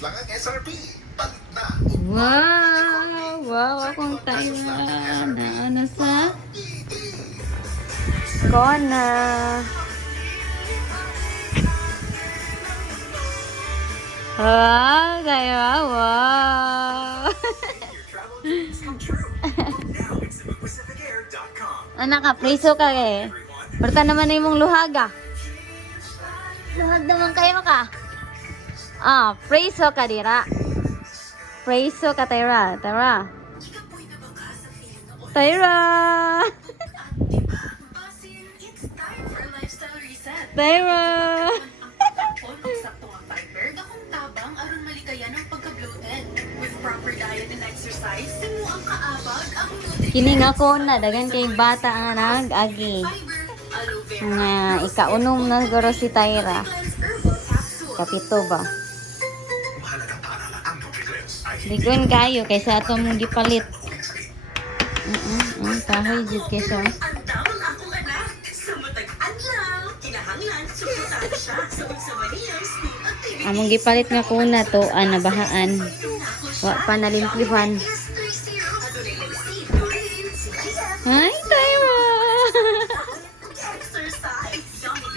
lang ang SRP. Balik na. Wow! Wow, akong Tyra na ano sa Kona. Wow, Tyra, wow! Anak ka, preso ka eh. Parta naman na yung luhaga. Luhag naman kayo ka. Ah, preso ka dira. Preso ka, Tyra. Tyra. Tyra. Tyra. Saktong ang fiber, dakong tabang aron malikayan ang pagka-bloated. With proper diet and exercise, timo ang kaabag ang nutrient. Kini nga ko na, dagan kay bata ang nag-agi. Fiber, aloe vera, Nga, ikaunom na siguro si Tyra. herbal capsule. Kapito ba? Mahalagang paalala, ang Nutri-Glyms ay Ligon kayo, kaysa ato mong gipalit. Kahoy, jud kayo siya. Ang damang akong anak, sa matag adlaw, kinahanglan, suportahan siya sa unsa man iyang school activity. Among gipalit nga kuna to, nabahaan. Wa pa nalimplihan. S30, adunay lang seed, green, silaya, Ay,